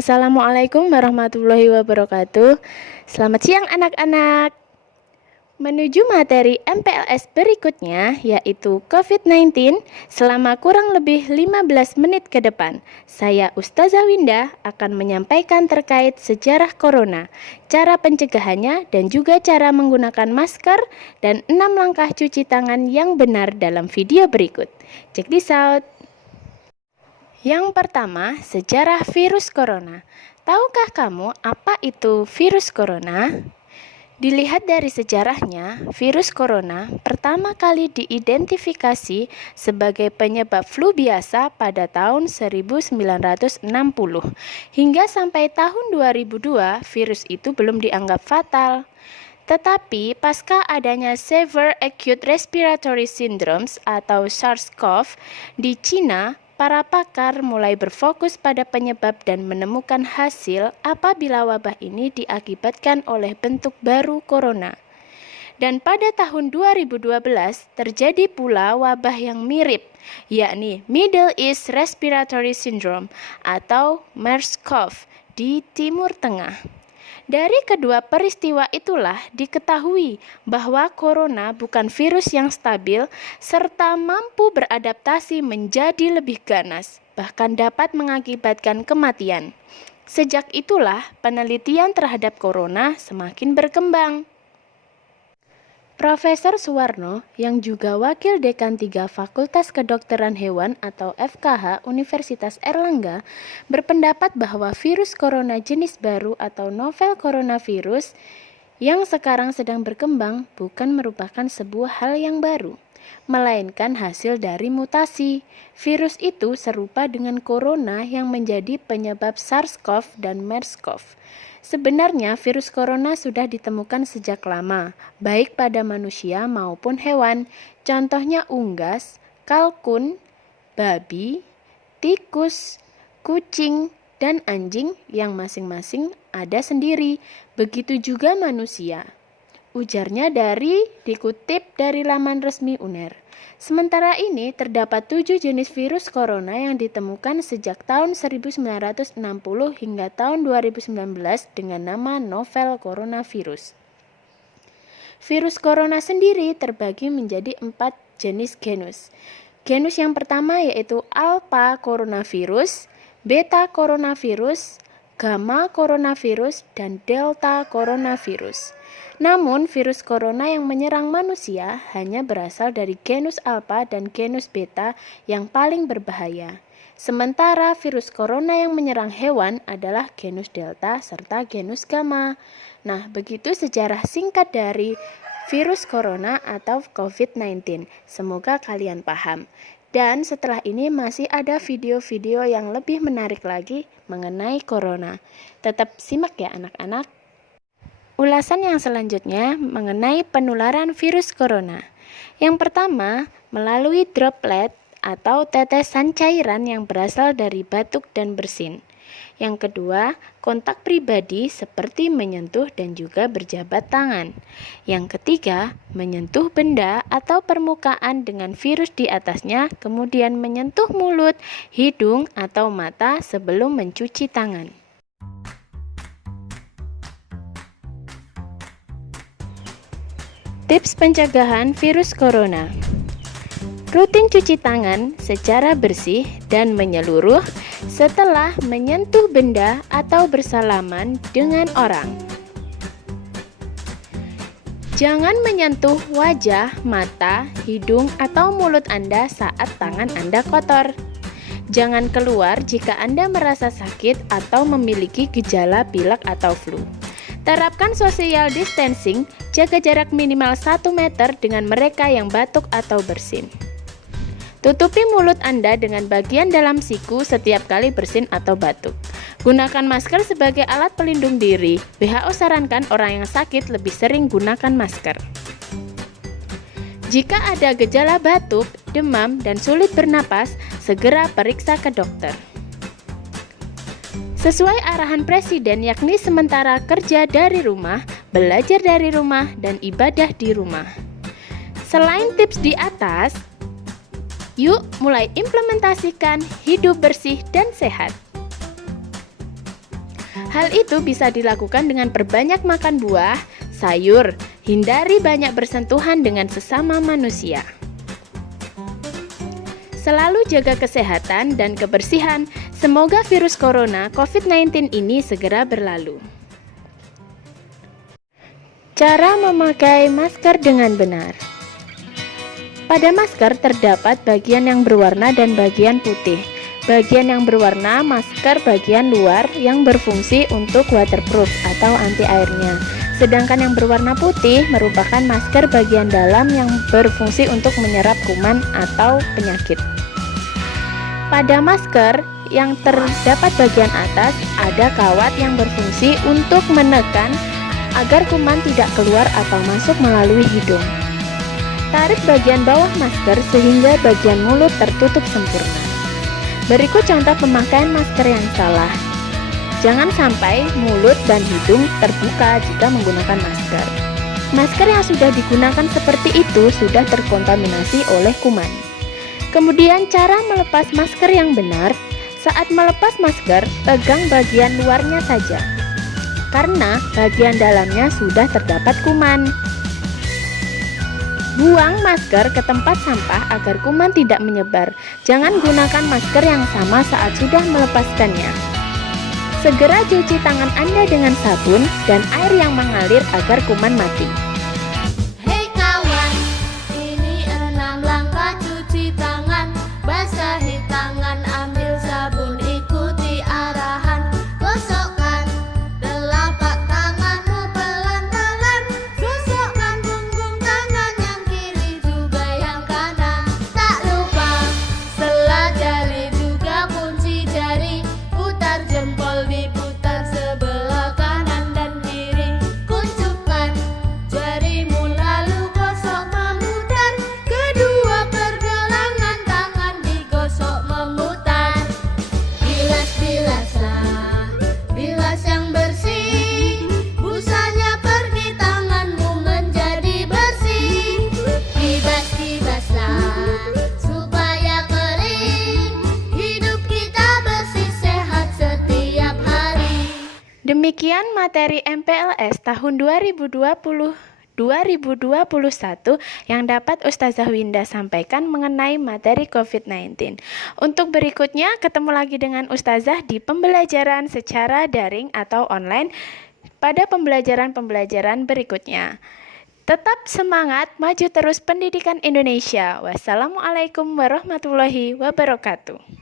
Assalamualaikum warahmatullahi wabarakatuh. Selamat siang anak-anak. Menuju materi MPLS berikutnya, yaitu COVID-19, selama kurang lebih 15 menit ke depan, saya Ustazah Winda akan menyampaikan terkait sejarah corona, cara pencegahannya, dan juga cara menggunakan masker, dan 6 langkah cuci tangan yang benar dalam video berikut. Check this out. Yang pertama, sejarah virus corona. Tahukah kamu apa itu virus corona? Dilihat dari sejarahnya, virus corona pertama kali diidentifikasi sebagai penyebab flu biasa pada tahun 1960. Hingga sampai tahun 2002, virus itu belum dianggap fatal. Tetapi pasca adanya Severe Acute Respiratory Syndromes atau SARS-CoV di Cina, para pakar mulai berfokus pada penyebab dan menemukan hasil apabila wabah ini diakibatkan oleh bentuk baru corona. Dan pada tahun 2012 terjadi pula wabah yang mirip, yakni Middle East Respiratory Syndrome atau MERS-CoV di Timur Tengah. Dari kedua peristiwa itulah diketahui bahwa corona bukan virus yang stabil serta mampu beradaptasi menjadi lebih ganas, bahkan dapat mengakibatkan kematian. Sejak itulah penelitian terhadap corona semakin berkembang. Profesor Suwarno, yang juga Wakil Dekan 3 Fakultas Kedokteran Hewan atau FKH Universitas Erlangga, berpendapat bahwa virus corona jenis baru atau novel coronavirus yang sekarang sedang berkembang bukan merupakan sebuah hal yang baru, melainkan hasil dari mutasi. Virus itu serupa dengan corona yang menjadi penyebab SARS-CoV dan MERS-CoV. Sebenarnya virus corona sudah ditemukan sejak lama, baik pada manusia maupun hewan. Contohnya unggas, kalkun, babi, tikus, kucing, dan anjing yang masing-masing ada sendiri. Begitu juga manusia. Ujarnya dikutip dari laman resmi UNER. Sementara ini terdapat 7 jenis virus corona yang ditemukan sejak tahun 1960 hingga tahun 2019 dengan nama novel coronavirus. Virus corona sendiri terbagi menjadi 4 jenis genus. Genus yang pertama yaitu alpha coronavirus, beta coronavirus, gamma coronavirus, dan delta coronavirus. Namun, virus corona yang menyerang manusia hanya berasal dari genus alpha dan genus beta yang paling berbahaya. Sementara virus corona yang menyerang hewan adalah genus delta serta genus gamma. Nah, begitu sejarah singkat dari virus corona atau COVID-19. Semoga kalian paham. Dan setelah ini masih ada video-video yang lebih menarik lagi mengenai corona. Tetap simak ya anak-anak. Ulasan yang selanjutnya mengenai penularan virus corona. Yang pertama, melalui droplet atau tetesan cairan yang berasal dari batuk dan bersin. Yang kedua, kontak pribadi seperti menyentuh dan juga berjabat tangan. Yang ketiga, menyentuh benda atau permukaan dengan virus di atasnya, kemudian menyentuh mulut, hidung, atau mata sebelum mencuci tangan. Tips pencegahan virus corona. Rutin cuci tangan secara bersih dan menyeluruh setelah menyentuh benda atau bersalaman dengan orang. Jangan menyentuh wajah, mata, hidung, atau mulut Anda saat tangan Anda kotor. Jangan keluar jika Anda merasa sakit atau memiliki gejala pilek atau flu. Terapkan social distancing, jaga jarak minimal 1 meter dengan mereka yang batuk atau bersin. Tutupi mulut Anda dengan bagian dalam siku setiap kali bersin atau batuk. Gunakan masker sebagai alat pelindung diri. WHO sarankan orang yang sakit lebih sering gunakan masker. Jika ada gejala batuk, demam, dan sulit bernapas, segera periksa ke dokter. Sesuai arahan Presiden yakni sementara kerja dari rumah, belajar dari rumah, dan ibadah di rumah. Selain tips di atas, yuk mulai implementasikan hidup bersih dan sehat. Hal itu bisa dilakukan dengan perbanyak makan buah, sayur, hindari banyak bersentuhan dengan sesama manusia. Selalu jaga kesehatan dan kebersihan. Semoga virus corona COVID-19 ini segera berlalu. Cara memakai masker dengan benar. Pada masker terdapat bagian yang berwarna dan bagian putih. Bagian yang berwarna masker bagian luar yang berfungsi untuk waterproof atau anti airnya. Sedangkan yang berwarna putih merupakan masker bagian dalam yang berfungsi untuk menyerap kuman atau penyakit. Pada masker yang terdapat bagian atas ada kawat yang berfungsi untuk menekan agar kuman tidak keluar atau masuk melalui hidung. Tarik bagian bawah masker sehingga bagian mulut tertutup sempurna. Berikut contoh pemakaian masker yang salah. Jangan sampai mulut dan hidung terbuka jika menggunakan masker. Masker yang sudah digunakan seperti itu sudah terkontaminasi oleh kuman. Kemudian cara melepas masker yang benar. Saat melepas masker, pegang bagian luarnya saja, karena bagian dalamnya sudah terdapat kuman. Buang masker ke tempat sampah agar kuman tidak menyebar. Jangan gunakan masker yang sama saat sudah melepaskannya. Segera cuci tangan Anda dengan sabun dan air yang mengalir agar kuman mati. Hei kawan, ini 6 langkah cuci tangan. Basahi tangan, ambil sabun, ikuti arahan. Gosokkan telapak tanganmu pelan-pelan. Gosokkan punggung tangan yang kiri juga yang kanan. Tak lupa sela jari juga kunci jari. Putar jempol, diputar sebelah kanan dan kiri. Kuncupkan jarimu lalu gosok memutar. Kedua pergelangan tangan digosok memutar. Bilas-bilaslah, bilas yang bersih. Busanya pergi, tanganmu menjadi bersih. Kibas-kibaslah supaya kering. Hidup kita bersih sehat setiap hari. Demikian materi MPLS tahun 2020-2021 yang dapat Ustazah Winda sampaikan mengenai materi COVID-19. Untuk berikutnya, ketemu lagi dengan Ustazah di pembelajaran secara daring atau online pada pembelajaran-pembelajaran berikutnya. Tetap semangat, maju terus pendidikan Indonesia. Wassalamualaikum warahmatullahi wabarakatuh.